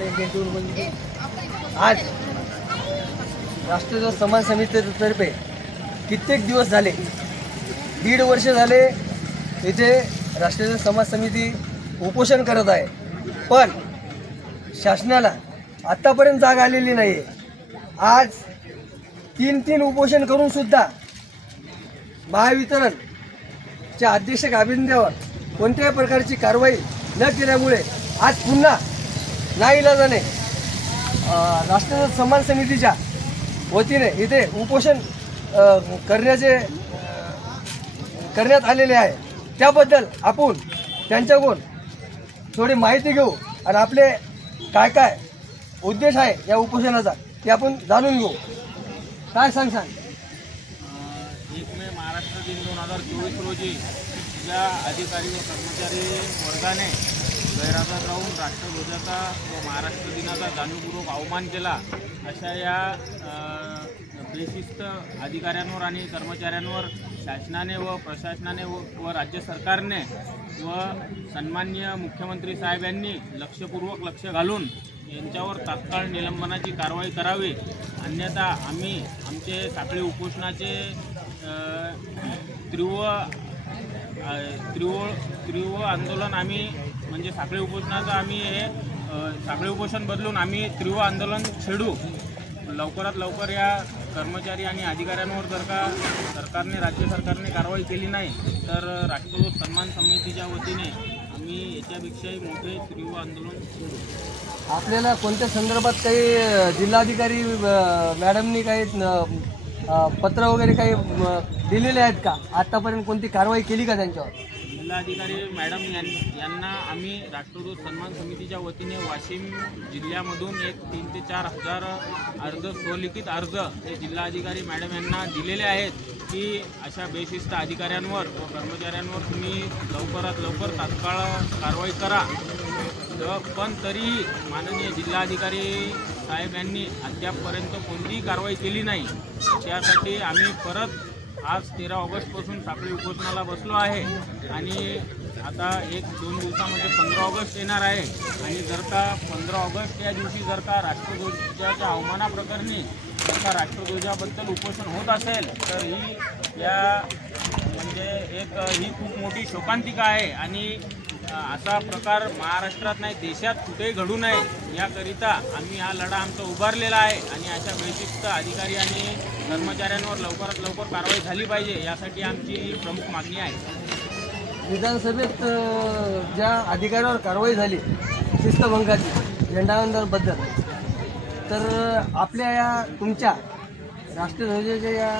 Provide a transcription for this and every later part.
आपल्या इंडियन आज राष्ट्रीय समाज समितीतर्फे कित्येक दिवस झाले, 1.5 वर्ष झाले इथे राष्ट्रीय समाज समिती उपोषण करत आहे, पण शासनाला आतापर्यंत जाग आलेली नाही। आज 3 उपोषण करून सुद्धा महावितरणच्या अध्यक्ष गाभिंद्यावर कोणत्याही प्रकारची कारवाई न केल्यामुळे आज पुन्हा नाईलाजाने राष्ट्रीय समाज समितीच्या वतीने इथे उपोषण करण्यात आलेले आहे। त्याबद्दल आपण त्यांच्याकडून थोडी माहिती घेऊ आणि आपले काय उद्देश आहे या उपोषणाचा ते आपण जाणून घेऊ। काय सांगसान? 1 मे महाराष्ट्र दिन 2024 रोजी ज्या अधिकारी व कर्मचारी वर्गाने गैरहजर राहून राष्ट्रध्वजाचा व महाराष्ट्र दिनाचा जाणीवपूर्वक अवमान केला, अशा या बेशिस्त अधिकाऱ्यांवर आणि कर्मचाऱ्यांवर शासनाने व प्रशासनाने व राज्य सरकारने व सन्माननीय मुख्यमंत्री साहेब यांनी लक्षपूर्वक लक्ष घालून यांच्यावर तात्काळ निलंबनाची कारवाई करावी, अन्यथा आम्ही आमचे साखळी उपोषणाचे तीव्र आंदोलन आम्ही म्हणजे साखळी उपोषणाचं आम्ही हे साखळी उपोषण बदलून आम्ही तीव्र आंदोलन छेडू। लवकरात लवकर या कर्मचारी आणि अधिकाऱ्यांवर जर का राज्य सरकारने कारवाई केली नाही तर राष्ट्रध्वज सन्मान समितीच्या वतीने आम्ही याच्यापेक्षाही मोठे तीव्र आंदोलन छेडू। आपल्याला कोणत्या संदर्भात काही जिल्हाधिकारी मॅडमनी काही पत्र वगैरे काही दिलेले आहेत का? आतापर्यंत कोणती कारवाई केली का त्यांच्यावर? जिल्हाधिकारी मॅडम यांना आम्ही राष्ट्रध्वज सन्मान समितीच्या वतीने वाशिम जिल्ह्यामधून 3,000 ते 4,000 अर्ज स्वलिखित अर्ज हे जिल्हाधिकारी मॅडम यांना दिलेले आहेत की अशा बेशिस्त अधिकाऱ्यांवर व कर्मचाऱ्यांवर तुम्ही लवकरात लवकर तात्काळ कारवाई करा। पण तरीही माननीय जिल्हाधिकारी साहेब यांनी अद्यापपर्यंत कोणतीही कारवाई केली नाही। त्यासाठी आम्ही परत आज 13 ऑगस्टपासून साखळी उपोषणाला बसलो आहे आणि आता 1-2 दिवसामध्ये 15 ऑगस्ट येणार आहे आणि जर का 15 ऑगस्ट या दिवशी जर का राष्ट्रध्वजाच्या अवमानाप्रकरणी जर का राष्ट्रध्वजाबद्दल उपोषण होत असेल तर ही खूप मोठी शोकांतिका आहे आणि असा प्रकार महाराष्ट्रात नाही देशात कुठेही घडू नये याकरिता आम्ही हा लढा आमचा उभारलेला आहे आणि अशा बेशिस्त अधिकारी आणि कर्मचाऱ्यांवर लवकरात लवकर कारवाई झाली पाहिजे यासाठी आमची प्रमुख मागणी आहे। विधानसभेत ज्या अधिकाऱ्यावर कारवाई झाली शिस्तभंगाची झेंडावंदनबद्दल, तर आपल्या या तुमच्या राष्ट्रध्वजाच्या या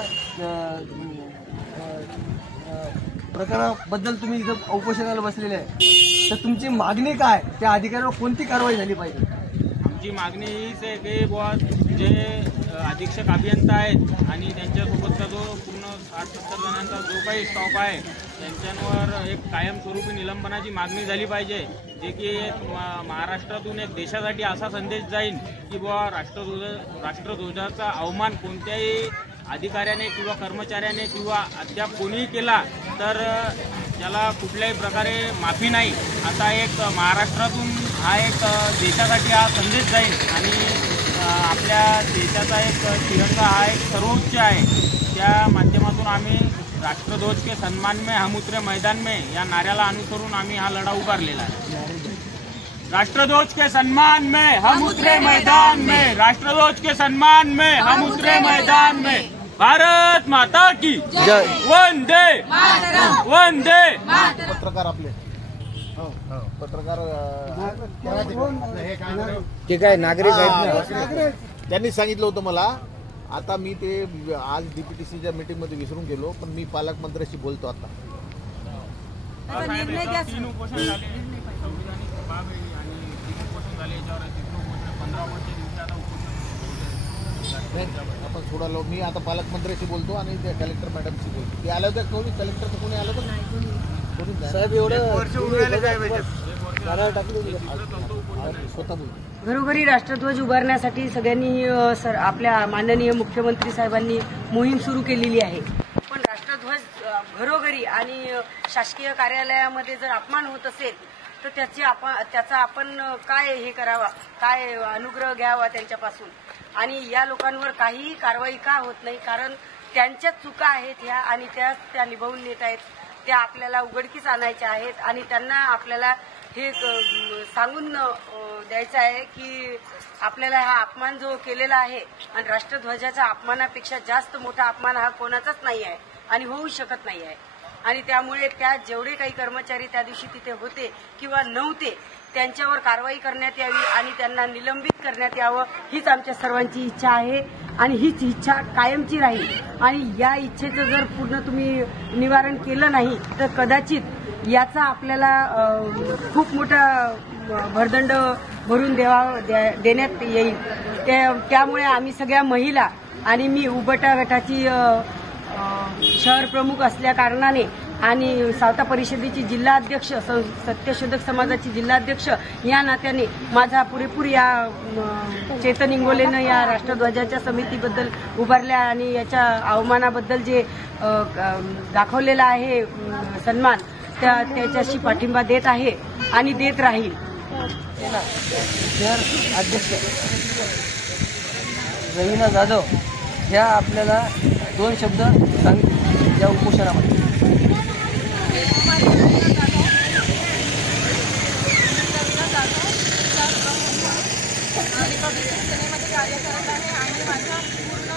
प्रकाराबद्दल तुम्ही इथं उपोषणाला बसलेले आहे, तर तुमची मागणी काय? त्या अधिकाऱ्यावर कोणती कारवाई झाली पाहिजे? आमची मागणी हीच आहे की बुवा जे अधीक्षक अभियंता आहेत आणि त्यांच्यासोबतचा जो पूर्ण 60-70 जणांचा जो काही स्टॉप आहे त्यांच्यावर एक कायमस्वरूपी निलंबनाची मागणी झाली पाहिजे, जे की महाराष्ट्रातून एक देशासाठी असा संदेश जाईल की बुवा राष्ट्रध्वजाचा अवमान कोणत्याही अधिकाऱ्याने किंवा कर्मचाऱ्याने किंवा अद्याप कोणीही केला तर त्याला कुठल्याही प्रकारे माफी नाही, असा एक महाराष्ट्रातून हा एक देशासाठी हा संदेश जाईल आणि आपल्या देशाचा एक तिरंगा हा एक सर्वोच्च आहे। त्या माध्यमातून आम्ही राष्ट्रध्वज के सन्मान में हम उतरे मैदान में या नाऱ्याला अनुसरून आम्ही हा लढा उभारलेला आहे। राष्ट्रध्वज के सम्मान में हम उतरे मैदान में, राष्ट्रध्वज के सम्मान में हम उतरे मैदान में, भारत माता की जय, वंदे वंदे। पत्रकार आपले पत्रकार ते काय नागरिक आहेत ना, त्यांनी सांगितलं होतं मला। आता मी ते आज डीपीटीसीच्या मीटिंगमध्ये विसरून गेलो, पण मी पालकमंत्र्याशी बोलतो आता। 3 उपोषण झाले संविधानिक बाब आहे आणि 3 उपोषण झाले याच्यावर 15 ऑगस्टच्या दिवशी आता उपोषण आपण सोडालो। मी आता पालकमंत्र्याशी बोलतो आणि त्या कलेक्टर मॅडमशी बोलतो। ते आले होते कोणी? कलेक्टर कोणी आलं होतं साहेब? एवढं स्वतः बोलतो। घरोघरी राष्ट्रध्वज उभारण्यासाठी सगळ्यांनी आपल्या माननीय मुख्यमंत्री साहेबांनी मोहीम सुरू केलेली आहे, पण राष्ट्रध्वज घरोघरी आणि शासकीय कार्यालयामध्ये जर अपमान होत असेल तर त्याचा आपण काय हे करावा, काय अनुग्रह घ्यावा त्यांच्यापासून. आणि या लोकांवर काहीही कारवाई का होत नाही, कारण त्यांच्याच चुका आहेत ह्या आणि त्या निभावून नेत आहेत. त्या आपल्याला उघडकीस आणायच्या आहेत आणि त्यांना आपल्याला हे सांगून द्यायचं आहे की आपल्याला हा अपमान जो केलेला आहे आणि राष्ट्रध्वजाच्या अपमानापेक्षा जास्त मोठा अपमान हा कोणाचाच नाही आहे आणि होऊ शकत नाही आहे. आणि त्यामुळे त्या जेवढे काही कर्मचारी त्या दिवशी तिथे होते किंवा नव्हते त्यांच्यावर कारवाई करण्यात यावी आणि त्यांना निलंबित करण्यात यावं, हीच आमच्या सर्वांची इच्छा आहे आणि हीच इच्छा कायमची राहील. आणि या इच्छेचं जर पूर्ण तुम्ही निवारण केलं नाही तर कदाचित याचा आपल्याला खूप मोठा भरदंड भरून देण्यात येईल. त्यामुळे आम्ही सगळ्या महिला आणि मी उबटा गटाची शहर प्रमुख असल्या कारणाने आणि सावता परिषदेची जिल्हाध्यक्ष, सत्यशोधक समाजाची जिल्हाध्यक्ष या नात्याने माझा पुरेपूर या चेतन इंगोलेनं या राष्ट्रध्वजाच्या समितीबद्दल उभारल्या आणि याच्या अवमानाबद्दल जे दाखवलेला आहे सन्मान त्याच्याशी पाठिंबा देत आहे आणि देत राहील. शहर अध्यक्ष रवीना जाधव ह्या आपल्याला 2 शब्द सांगितले या उपोषणामध्ये. रिपब्लिकन सेनेमध्ये कार्य करत आहे आणि माझा पूर्ण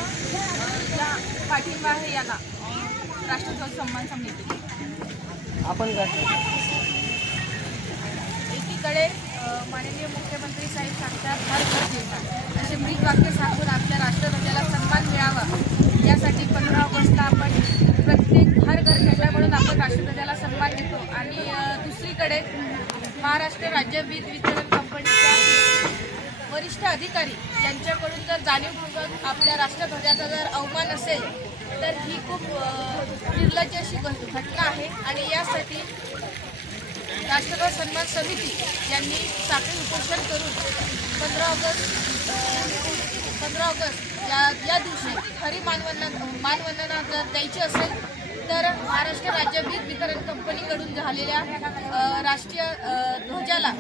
पाठिंबा आहे याला राष्ट्रध्वज सन्मान समिती. आपण काय एकीकडे माननीय मुख्यमंत्री साहेब सांगतात हर घर देतात, असे ब्रीद वाक्य सांगून आपल्या राष्ट्रध्वजाला सन्मान मिळावा यासाठी 15 ऑगस्टला आपण प्रत्येक हर घर झेंडा म्हणून आपण राष्ट्रध्वजाला सन्मान देतो. आणि दुसरीकडे महाराष्ट्र राज्य वीज वितरण कंपनीच्या वरिष्ठ अधिकारी यांच्याकडून जर जाणीवपूर्वक आपल्या राष्ट्रध्वजाचा जर अवमान असेल तर ही खूप निर्लज्ज अशी घटना आहे. आणि यासाठी राष्ट्रध्वज सन्मान समिती यांनी साखळी उपोषण करून 15 ऑगस्ट या दिवशी खरी मानवंदना जर द्यायची असेल तर महाराष्ट्र राज्य वीज वितरण कंपनीकडून झालेल्या राष्ट्रीय ध्वजाला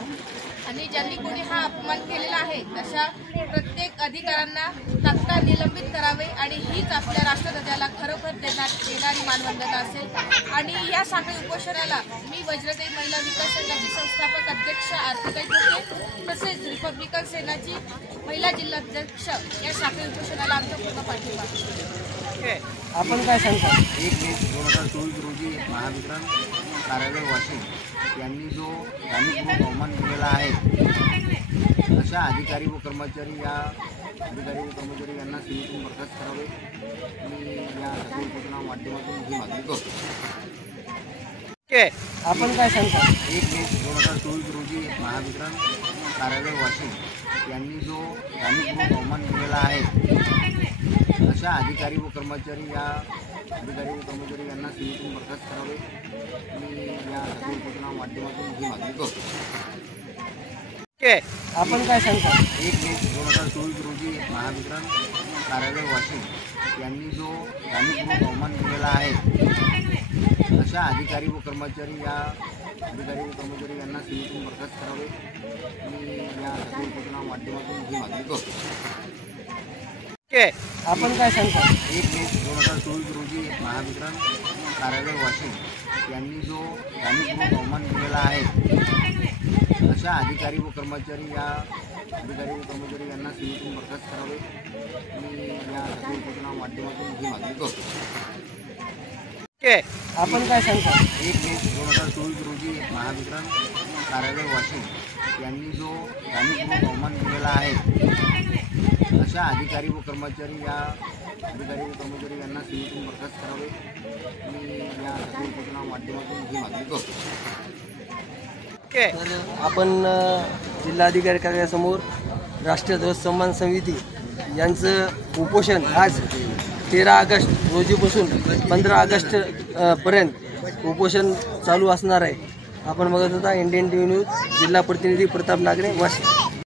आणि ज्यांनी कोणी हा अपमान केलेला आहे अशा प्रत्येक अधिकाऱ्यांना तात्काळ निलंबित करावे आणि हीच आपल्या राष्ट्रध्वजाला खरोखर देणारी मानवंदना असेल. आणि या साखळी उपोषणाला मी वज्रदेवी महिला विकास संघाची संस्थापक अध्यक्ष आरतीताई ठोके तसेच रिपब्लिकन सेनाची महिला जिल्हाध्यक्ष या साखळी उपोषणाला आमचा पूर्ण पाठिंबा. आपण काय सांगता? 1/1/2024 रोजी महावितरण कार्यालय वाशिम यांनी जो जाणीवपूर्वक अवमान केलेला आहे अशा अधिकारी व कर्मचारी यांना सेवेतून बरखास्त करावे. मी या उपोषणा माध्यमातून ही मागणी करतो. आपण काय सांगता? 1/1/2024 रोजी महावितरण कार्यालय वाशिम यांनी जो जाणीवपूर्वक अवमान केलेला आहे अशा अधिकारी व कर्मचारी यांना सेवेतून बरखास्त करावे. मी या उपोषणा माध्यमातून ही मागणी करतो. आपण काय सांगता? 1/1/2024 रोजी महावितरण कार्यालय वाशिम यांनी जो जाणीवपूर्वक अवमान केलेला आहे अशा अधिकारी व कर्मचारी यांना सेवेतून बरखास्त करावे. मी या उपोषणा माध्यमातून ही मागणी करतो. आपण काय सांगता? 1/1/2024 रोजी महावितरण कार्यालय वाशिम यांनी जो जाणीवपूर्वक अवमान केलेला आहे अशा अधिकारी व कर्मचारी यांना सेवेतून बरखास्त करावे. मी या उपोषणा माध्यमातून ही मागणी करतो. आपण काय सांगता? 1/1/2024 रोजी महावितरण कार्यालय वाशिम यांनी जो जाणीवपूर्वक अवमान केलेला आहे अशा अधिकारी व कर्मचारी यांना सेवेतून बरखास्त करावे. मी या उपोषणा माध्यमातून ही मागणी करतो. तर आपण जिल्हाधिकारी कार्यालयासमोर राष्ट्रध्वज सन्मान समिती यांचं उपोषण आज 13 ऑगस्ट रोजीपासून 15 ऑगस्ट पर्यंत उपोषण चालू असणार आहे. आपण बघत होता इंडियन टीव्ही न्यूज, जिल्हा प्रतिनिधी प्रताप नागरे, वाशिम.